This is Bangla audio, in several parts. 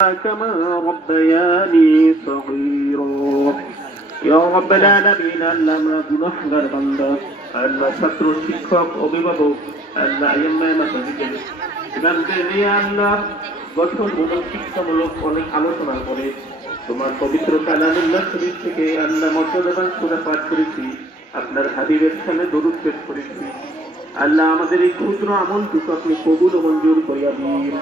كما ربياني صغيرا يا رب العالمين আল্লাহ আমরা গুনাহগার বান্দা আল্লাহ ছাত্র শিক্ষক অভিভাবক আল্লাহ আইয়াম্মায়ে মাসাজিদের গানকে নিয়ে আল্লাহ গঠনমূলক শিক্ষামূলক অনেক আলোচনা করে তোমার পবিত্র কালামুল্লাহ শরীফ থেকে আল্লাহ মর্যাদাবান সূরা পাঠ করেছি আপনার হাবিবের সামনে দরুদ পেশ করেছি আল্লাহ আমাদের এই ক্ষুদ্র আমলটুকু আপনি কবুল ও মঞ্জুর করিয়া দিন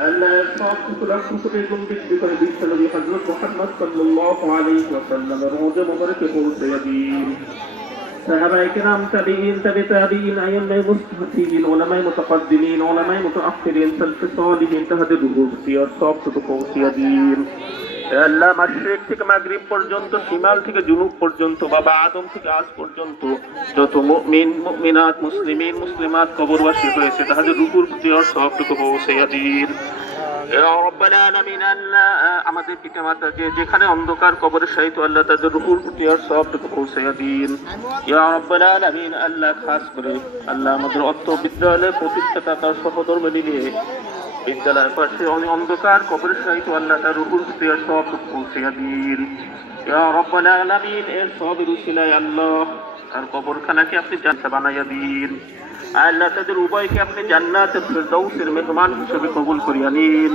আল্লাহ সব কুকুরের গম্ভীর করে বিশ্বনবী হযরত মুহাম্মদ সাল্লাল্লাহু আলাইহি ওয়াসাল্লামের রওজা মোবারকে পৌঁছে দিন সাহাবায়ে কেরাম তাবিঈন তাবিঈন আইয়ামে মুস্তাহিদিন উলামায়ে মুতাকাদ্দিমিন উলামায়ে মুতাআখিরিন সালফে সালিহিন তাহাদের রূহ ফিয়ার সবটুকু পৌঁছে দিন আল্লাহ মাশরিক থেকে মাগরিব পর্যন্ত শিমাল থেকে জুনুব পর্যন্ত বাবা আদম থেকে আজ পর্যন্ত যত মুমিন মুমিনাত মুসলিমিন মুসলিমাত কবরবাসী হয়েছে তাদের রূহের ফিয়ার সবটুকু পৌঁছে দিন ইয়া রাব্বাল আলামিন আল্লাহ আমাদের পিতামাতা যেখানে অন্ধকার কবরে শায়িত আল্লাহ তাদের রূহের ফিয়ার সবটুকু পৌঁছে দিন ইয়া রাব্বাল আলামিন আল্লাহ খাস করে আল্লাহ আমাদের অত্র বিদ্যালয়ের প্রতিষ্ঠাতা তার সহধর্মিণী নিয়ে বিদ্যালয়ের পাশে অন্ধকার কবরে শায়িত আল্লাহ তার রূহুল ফিয়ার সব পৌঁছে দিন ইয়া রাব্বাল আলামিন এর সবের উসিলায় আল্লাহ আর কবরখানাকে আপনি জান্নাত বানাইয়া দিন আল্লাহ তাদের উভয়কে আপনি জান্নাতুল ফিরদাউসের মেহমান হিসেবে কবুল করিয়া নিন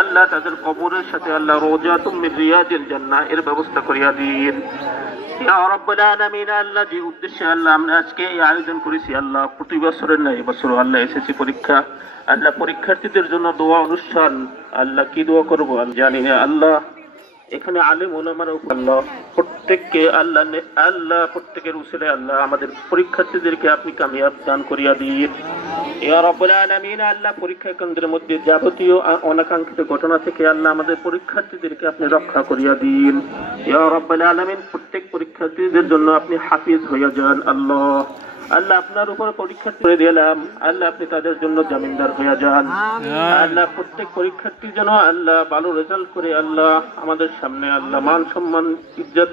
আল্লাহ তাদের কবরের সাথে আল্লাহ রওজাতুম মিন রিয়াজিল জান্নাহ এর ব্যবস্থা করিয়া দিন ইয়া রাব্বাল আলামিন আল্লাহ যে উদ্দেশ্যে আল্লাহ আমরা আজকে এই আয়োজন করেছি আল্লাহ প্রতি বছরের নয় এবছর আল্লাহ এসএসসি পরীক্ষা আল্লাহ পরীক্ষার্থীদের জন্য দোয়া অনুষ্ঠান আল্লাহ কি দোয়া করবো আমি জানি না আল্লাহ এখানে আলেম ওলামারা আল্লাহ প্রত্যেককে আল্লাহ প্রত্যেকের উসিলে আল্লাহ আমাদের পরীক্ষার্থীদেরকে আপনি কামিয়াব দান করিয়া দিন ইয়া রাব্বুল আলামিন আল্লাহ পরীক্ষা কেন্দ্রের মধ্যে যাবতীয় অনাকাঙ্ক্ষিত ঘটনা থেকে আল্লাহ আমাদের পরীক্ষার্থীদেরকে আপনি রক্ষা করিয়া দিন ইয়া রাব্বুল আলামিন প্রত্যেক পরীক্ষার্থীদের জন্য আপনি হাফিজ হইয়া যান আল্লাহ আল্লাহ আপনার উপর পরীক্ষা করে দিলাম আল্লাহ আপনি তাদের জন্য জামিনদার হয়ে যান আল্লাহ প্রত্যেক পরীক্ষার্থীর জন্য আল্লাহ ভালো রেজাল্ট করে আল্লাহ আমাদের সামনে আল্লাহ মান সম্মান ইজ্জত